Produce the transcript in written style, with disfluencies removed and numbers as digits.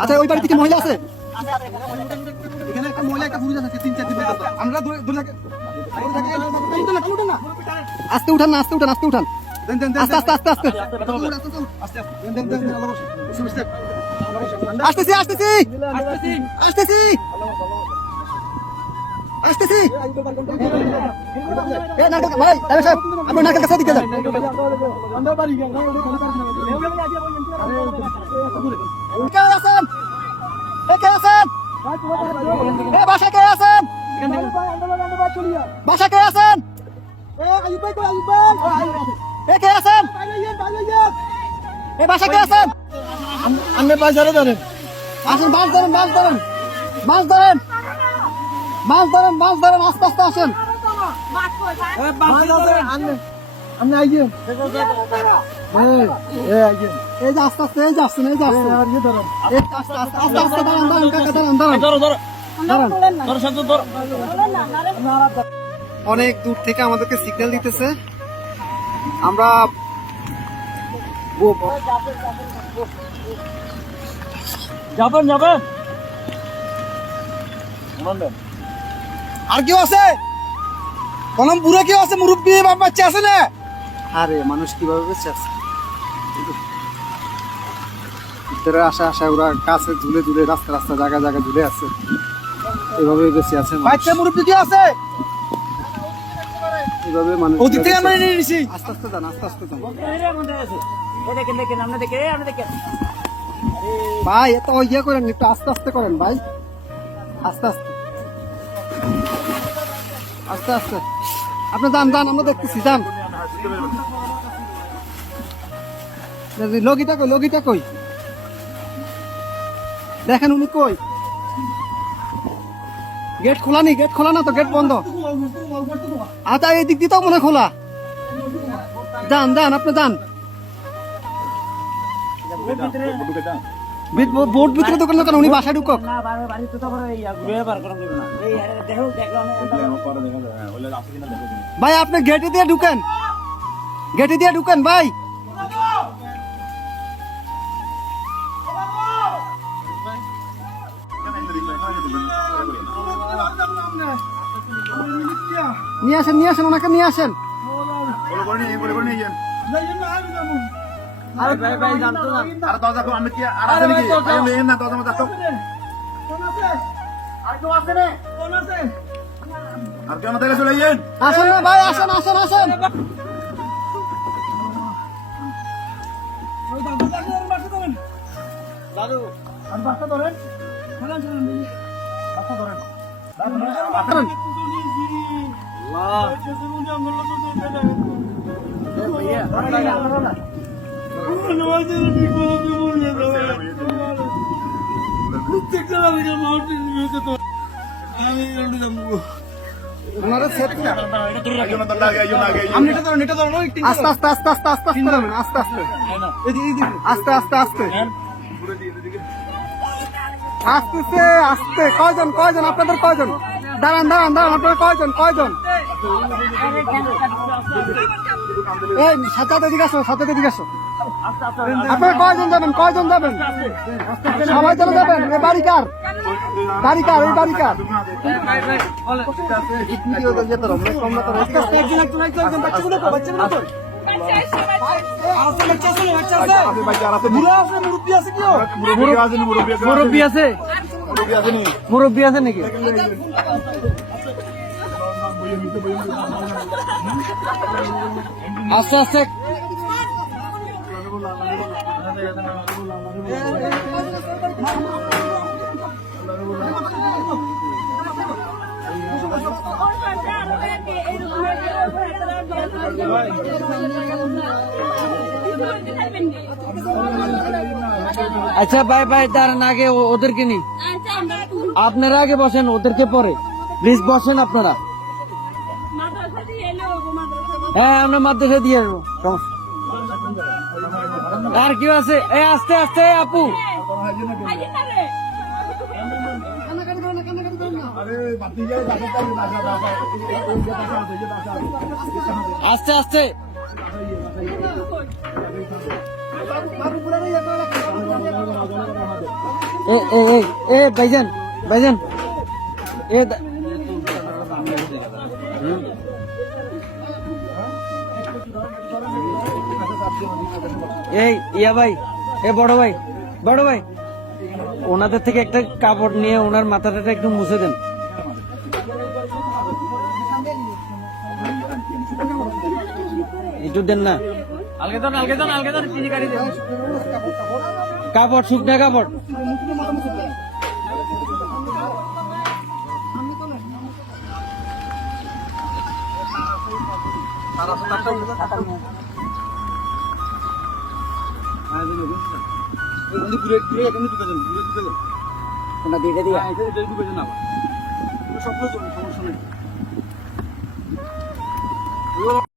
আচ্ছা ওই বাড়িতে কি মহিলা আছে? এখানে একটা মহিলা একটা পুরুষ আছে 3-4 দিন আমরা আস্তে উঠান না, আস্তে উঠান, আস্তে উঠান, আস্তে আস্তে আস্তে আস্তে আসতেছি আসতেছি আসতেছি আসতেছি। ভাই সাহেব আপনার নাকের কাছে দিকে যান। কে আছেন? কে আছেন? বাসা কে আছেন? বাসা কে আছেন? কে আছেন? বাসা কে আছেন? আপনি বাজারে ধরেন, আসেন, মাছ ধরেন, মাছ ধরেন, মাছ ধরেন, মাছ ধরেন, মাছ ধরেন, আস্তে আস্তে আসেন। আপনি আইছেন এই যে আস্তে আস্তে, এই যে আসছেন, এই যে আসছেন, আস্তে আস্তে আস্তে আস্তে দাঁড়ান, দাঁড়ান কাকা, দাঁড়ান, দাঁড়ান। অনেক দূর থেকে আমাদেরকে সিগন্যাল দিতেছে, আমরা যাবেন যাবেন। আর কেউ আছে? কলম বুড়ো কেউ আছে? মুরব্বী বাচ্চা আছে না? আরে মানুষ কিভাবে বেঁচে আছে? ভিতরে আসা আসা ওরা কাছে ঝুলে ঝুলে, রাস্তা রাস্তা জায়গা জায়গা ঝুলে আছে, এভাবে বেঁচে আছে। বাচ্চা মুরব্বী কেউ আছে? এভাবে মানুষ ওদিক থেকে আমরা নিয়ে নিছি। আস্তে আস্তে যান, আস্তে আস্তে যান ভাই, এত ইয়ে করেন, একটু আস্তে আস্তে করেন ভাই, আস্তে আস্তে আস্তে আস্তে। আপনি যান যান, আমরা দেখতেছি, যান। লগিটা কই, লগিটা কই? দেখেন উনি কই? গেট খোলা নি? গেট খোলা না তো, গেট বন্ধ। আচ্ছা এই দিক দিয়ে তো মনে খোলা। যান যান, আপনি যান। বোর্ড ভিতরে দোকান কেন? উনি বাসায় ঢুকক। ভাই আপনি গেটে দিয়ে ঢুকেন, গেটে দিয়ে ঢুকেন ভাই। নিয়ে আসেন, নিয়ে আসেন, ওনাকে নিয়ে আসেন। আসেন না ভাই, আসেন আসেন আসেন। আস্তে আস্তে আস্তে আস্তে আস্তে আস্তে আস্তে আস্তে আস্তে আসতেছে, আসতে। কয়জন কয়জন আপনাদের? কয়জন? দাঁড়ান দাঁড়ান দাঁড়ান, আপনাদের কয়জন? কয়জন? এই সাথে এদিকে আসো, সাথে এদিকে আসো। আপনারা কয়জন যাবেন? কয়জন যাবেন? সবাই চলে যাবেন? এই বাড়ি কার? বাড়ি কার? এই বাড়ি কার? মুরব্বী আছে? মুরব্বী আছে নাকি? আস্তে আস্তে আচ্ছা ভাই ভাই দাঁড়ান, আগে ওদেরকে নি, আপনারা আগে বসেন, ওদেরকে পরে প্লিজ বসেন আপনারা। হ্যাঁ আমরা মাদ্রাসা দিয়ে আসবো। আর কেউ আছে? এই আস্তে আস্তে আপু, আস্তে আস্তে। এ ভাইজান ভাইজান এ এই ইয়া ভাই এ বড় ভাই ওনাদের থেকে একটা কাপড় নিয়ে ওনার মাথাটা একটু মুছে দেন। একটু দেন না আলগে দেন চিনি কাটি দেন। কাপড়, শুকনা কাপড়। ওটা দিয়ে দিয়ে